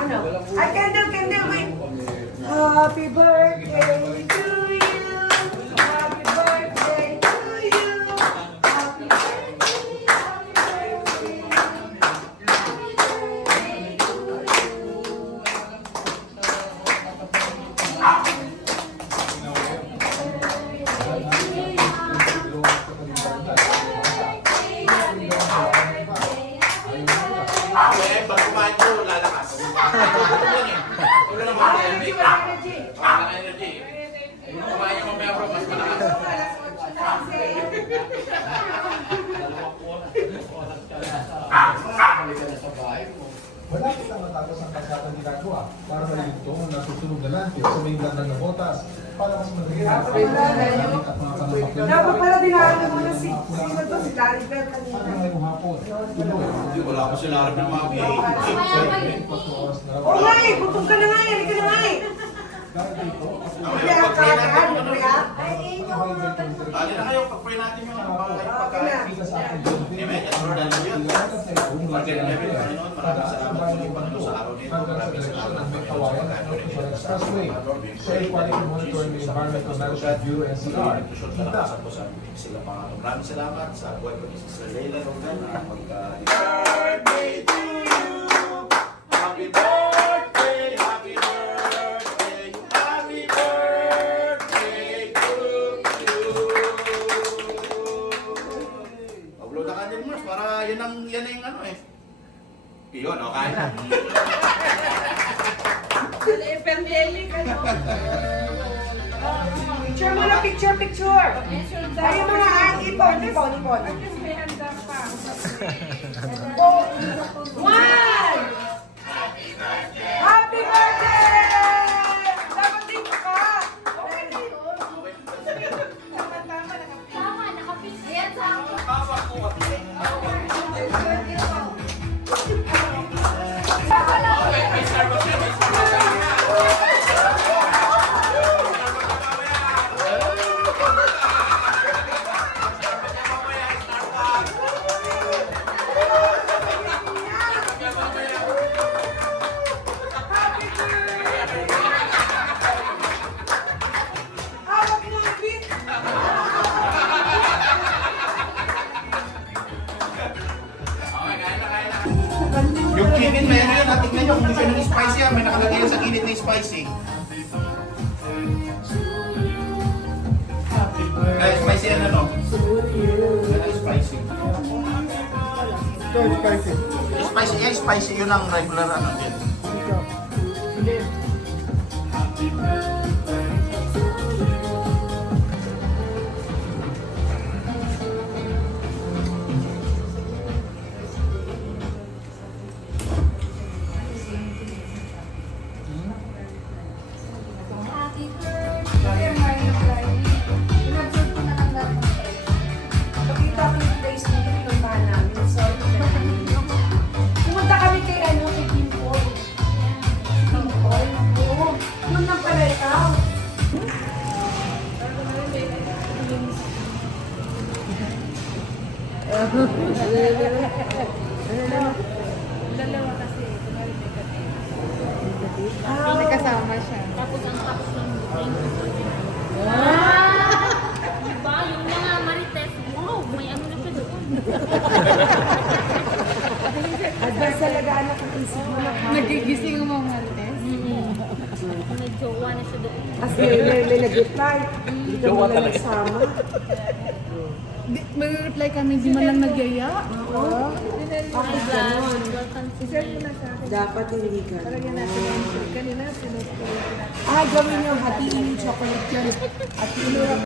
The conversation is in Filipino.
Ano? Ay, candle, wait. Happy birthday to you. Happy birthday to you. Happy birthday, happy birthday. Happy birthday to Okay, pag kumain ko, lalakas. Ulo naman ang energy. Ang energy. Kumain ko may bro, mas malakas. Wala kita matapos ang kasatang ginagawa para maligtong na susunod na natin sa may ganda ng botas para mas madali na at mga panamakil. Dapat pala dinaanan mo na sino to, si Larry Bell kanina. Para ngayong hapon, tuloy. Hindi, wala ko sila harap ng mga Oo nga eh, gutom ka na nga eh, halika na nga eh. Dahil dito, Kaya kakakaan mo kaya? Bali na kayo, pag-pray natin yung pagkain. kita sa akin yun. Amen. At Lord, hallelujah. Maraming salamat po yung Panginoon sa araw nito. Maraming salamat po yung Expressway, sa Equality Monitoring Environmental Management Bureau NCR. Kita. Maraming salamat sa buhay ko ni Sister Leila Rogan na Birthday to you. Happy birthday, happy birthday, happy birthday to you. Upload na kanyang Mars para yan ang yung ano eh. Yun, okay na. Picture mo na, picture. Tayo mga ipon. Oh, one! Happy birthday! Dapat dito ka! Tama, nakapis. Ayan sa ako. Hawak mo ang beat! Yung chicken, meron yun. Tingnan nyo, kung gusto nyo ng spicy yan, may nakalagay yan sa gilid na spicy. Kaya spicy yan ano? Yan ang spicy. Spicy yan, spicy yun ang regular ano din. Happy birthday. Inabsorb ko na lang lahat ng stress. Pakita ko yung place na pinuntahan namin. Sorry. Pumunta kami kay Kim Paul. Kim Paul? Oo. Yun lang pala ikaw. Dalawa kasi, kunwari may kapit. Ah, May kasama siya. Tapos ang tapos ng diba? Yung mga marites, wow, may ano na siya doon. advance talaga anak ang isip mo na. Nagigising ang mga marites. May jowa na siya doon. Kasi may nag-reply. Hindi ka mo na nagsama. May reply kami, di man lang nagyaya. Oo. Bakit ganon? Welcome to me. Dapat hindi ka. Kanina, sinusunod. Ah, gawin yung hatiin yung chocolate yun. At